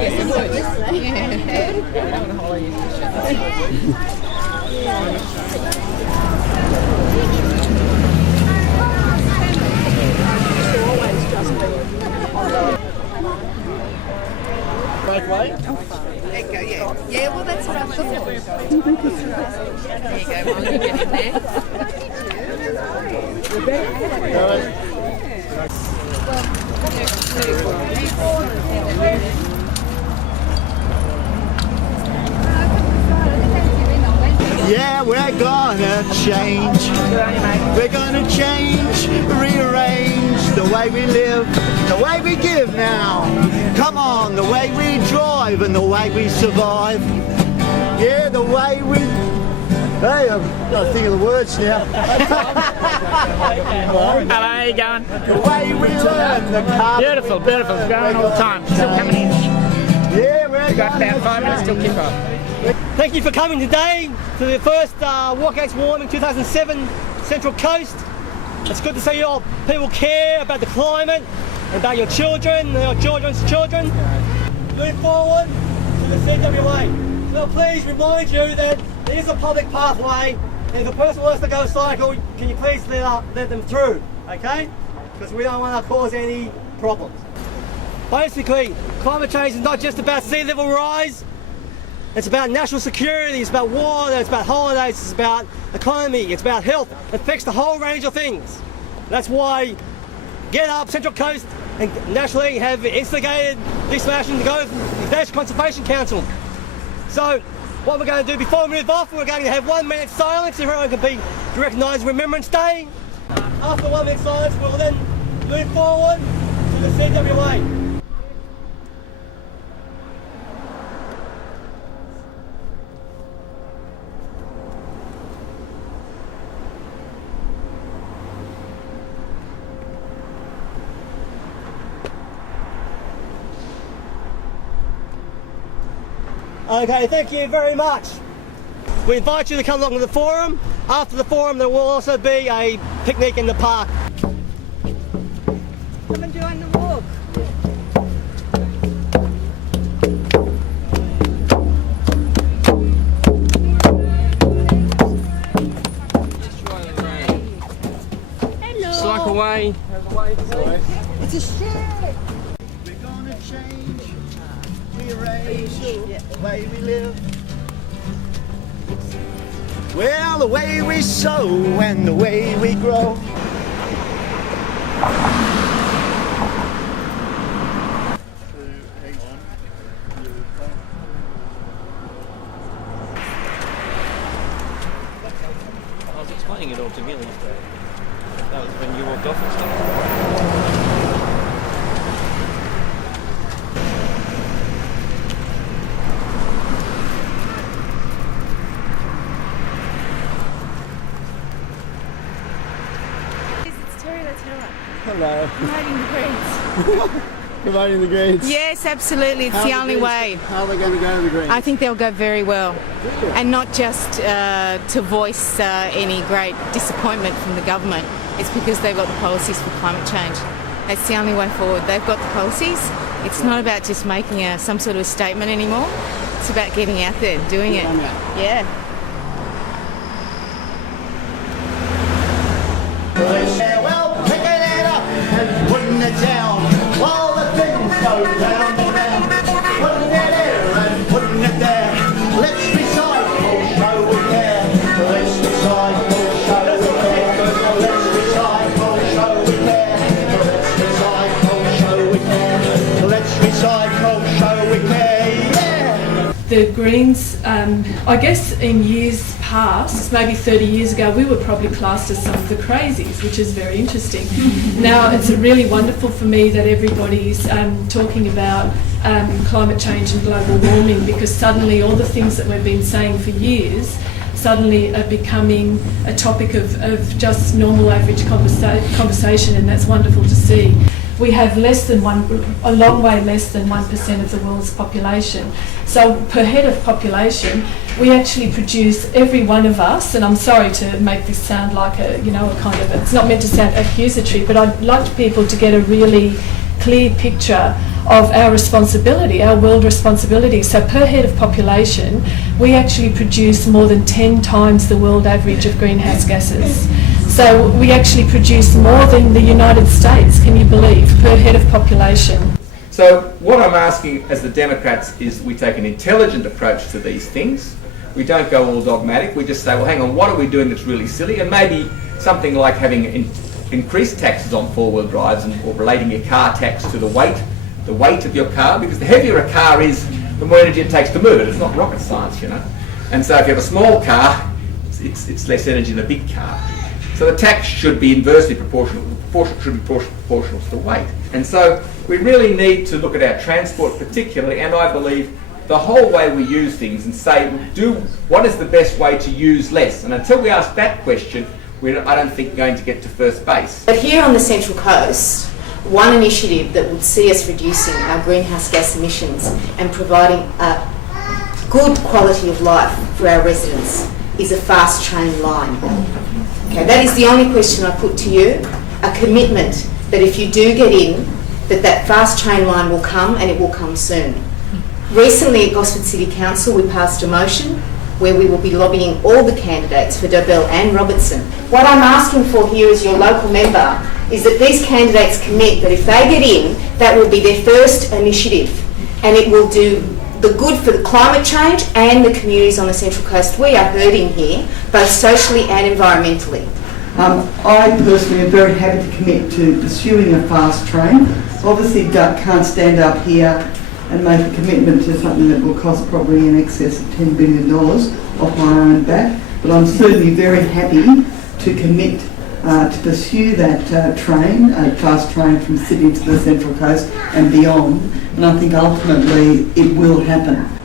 Yes, it would. Yeah. I don't want to hollow you to Both ways? There you go, yeah. Yeah, well, that's what I thought. There you go, Mum, you get in Yeah, we're gonna change. We're gonna change, rearrange the way we live, the way we give now. Come on, the way we drive and the way we survive. Yeah, the way we... Hey, I've got to think of the words now. Hello, how you going? The way we learn the carbon. Beautiful, beautiful. It's going all the time. Still coming in. Yeah, we're Got about 5 minutes till kick off. Thank you for coming today to the first Walk Against Warming 2007 Central Coast. It's good to see you all people care about the climate, about your children, your children's children. Move forward to the CWA. So please remind you that it is a public pathway, and if a person wants to go cycle, can you please let them through, okay? Because we don't want to cause any problems. Basically, climate change is not just about sea level rise. It's about national security, it's about water, it's about holidays, it's about economy, it's about health. It affects the whole range of things. That's why GetUp's Central Coast and nationally have instigated this action to go to the National Conservation Council. So what we're going to do before we move off, we're going to have 1 minute silence. Everyone can be to recognise Remembrance Day. After 1 minute silence, we'll then move forward to the CWA. Okay, thank you very much. We invite you to come along to the forum. After the forum, there will also be a picnic in the park. Come and join the walk. Hello. Slike away. It's a shed. We're gonna change, rearrange the way we live. Well, the way we sow and the way we grow. I was explaining it all to Millie. That was when you walked off and stuff. Hello. Promoting the greens. Promoting the greens. Yes, absolutely. It's the only way. How are they going to go to the greens? I think they'll go very well. And not just to voice any great disappointment from the government. It's because they've got the policies for climate change. That's the only way forward. They've got the policies. It's not about just making some sort of a statement anymore. It's about getting out there and doing it. Yeah. Well, picking it up and putting it down. While the things go round and round. Putting it there and putting it there. Let's recycle, show we care. Let's recycle, show we care. Let's recycle, show we care. Let's recycle, show we care. Let's recycle, show we care. Yeah. The Greens, I guess in years past, maybe 30 years ago, we were probably classed as some of the crazies, which is very interesting. Now it's really wonderful for me that everybody's talking about climate change and global warming, because suddenly all the things that we've been saying for years suddenly are becoming a topic of just normal average conversation, and that's wonderful to see. We have a long way less than 1% of the world's population. So per head of population, we actually produce, every one of us, and I'm sorry to make this sound like a kind of, it's not meant to sound accusatory, but I'd like people to get a really clear picture of our responsibility, our world responsibility. So per head of population, we actually produce more than 10 times the world average of greenhouse gases. So we actually produce more than the United States, can you believe, per head of population. So what I'm asking as the Democrats is we take an intelligent approach to these things. We don't go all dogmatic. We just say, well, hang on, what are we doing that's really silly? And maybe something like having increased taxes on four-wheel drives or relating your car tax to the weight of your car, because the heavier a car is, the more energy it takes to move it. It's not rocket science, you know. And so if you have a small car, it's less energy than a big car. So the tax should be inversely proportional. Should be proportional to the weight. And so we really need to look at our transport particularly, and I believe the whole way we use things, and say, what is the best way to use less? And until we ask that question, I don't think we're going to get to first base. But here on the Central Coast, one initiative that would see us reducing our greenhouse gas emissions and providing a good quality of life for our residents is a fast train line. Okay, that is the only question I put to you, a commitment that if you do get in, that fast train line will come, and it will come soon. Recently at Gosford City Council we passed a motion where we will be lobbying all the candidates for Dobell and Robertson. What I'm asking for here as your local member is that these candidates commit that if they get in, that will be their first initiative, and it will do the good for the climate change and the communities on the Central Coast. We are hurting here, both socially and environmentally. I personally am very happy to commit to pursuing a fast train. Obviously, Duck can't stand up here and make a commitment to something that will cost probably in excess of $10 billion off my own back, but I'm certainly very happy to commit to pursue that train, a fast train from Sydney to the Central Coast and beyond, and I think ultimately it will happen.